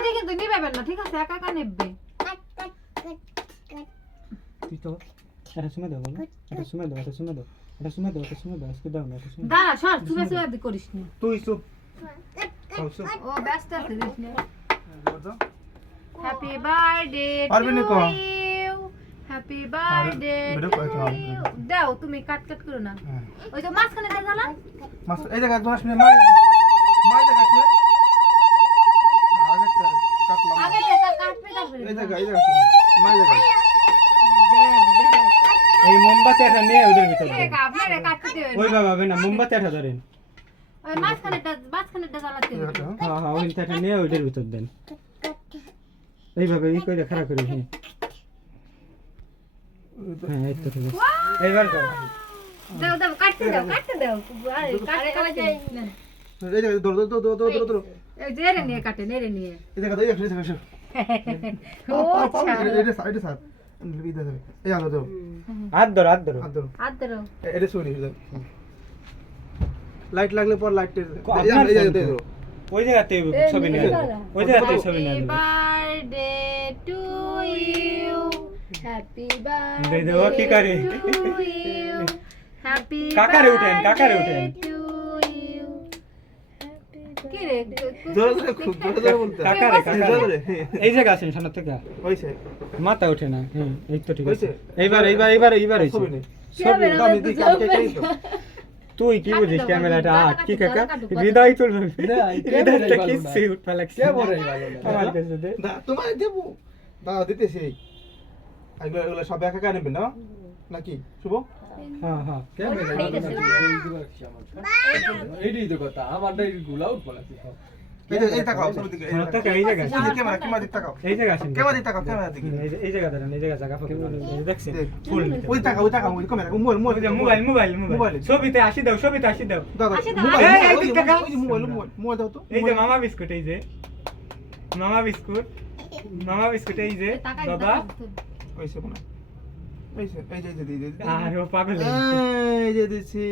ওইদিকে কিন্তু নিবেন না ঠিক আছে একা একা নেবে তুই তো এটা সময় দাও বলো এটা সময় দাও এটা সময় দাও এটা সময় দাও এটা সময় দাও আজকে দাও না এটা সময় দাঁড়া সর চুপে চুপে করিস না তুই চুপ চুপ ও ব্যস্ত আছে দেখ না হ্যাপি বার্থডে পারবি না টু কো? ইউ হ্যাপি বার্থডে ভিডিও করে খাও। দাও তুমি কাট কাট করো না ওই তো মাঝখানে দেন না মাস এই জায়গা একদম আসবে মাই মাই জায়গা আসবে আগে কাটলাম আগে এটা কাটবে এই জায়গা মাই জায়গা দেখ দেখ এই মোমবাতি এটা নিয়ে ওদের ভিতর দেন ঠিক আপনারে কাটতে দেবেন ওই বাবা হবে না মোমবাতি এটা ধরেন ওই মাঝখানেটা জ্বালাতে হবে হ্যাঁ হ্যাঁ ওই এটা নিয়ে ওদের ভিতর দেন এইভাবে এই করে খারাপ করে হ্যাঁ হ্যাঁ এই তো ঠিক আছে এইবার কর দাও দাও কাটতে দাও আরে কাটতে যায় না এই জায়গা ধরো এই যে রে নিয়ে কাটে নেরে নিয়ে এই জায়গা ও আচ্ছা এটা স্যার এই আলো দাও হাত ধরো হাত ধরো এটা সরি লাইট লাগলে পর লাইটের ওই জায়গাতে ছবি নিয়ে ওই জায়গাতে ছবি নিয়ে birthday to you happy birthday দে দেবো কি করে হ্যাপি কাকারে উঠেন টু ইউ কি রে খুব জোরে বলতে কাকারে এই জায়গা আছেন সামনে থেকে হইছে মাথা ওঠে না এই তো ঠিক আছে এইবার হইছে ছবি দামি দি কাকে তুই কি বুঝিস ক্যামেরাটা কি কাকা হৃদয় তুলবে হৃদয়টা কি সে উঠা লাগছে কে বলে গেল আমার কাছে দে না তোমার দেব দাও দিতেছি এগুলো সব একা একা নেবেন না নাকি শুভ হ্যাঁ হ্যাঁ ক্যামেরা এইটাই তো কথা আমারটাই গুলাও বলাছি এই তাকাও সব দিকে এই জায়গা ক্যামেরা দিকে তাকাও এই জায়গা আসেন ক্যামেরা দিকে তাকাও ক্যামেরা দিকে এই জায়গা দাঁড়ান এই জায়গা দেখছেন ফুল ওই তাকাও ওই ক্যামেরা মোবাইল ছবিতে আসি দাও দাও এই তাকাও মোবাইল দাও তো এই যে মামা বিস্কুট এই যে মামা বিস্কুট এই যে বাবা ওইসে কোন এই যে পাগল এই যে দিছি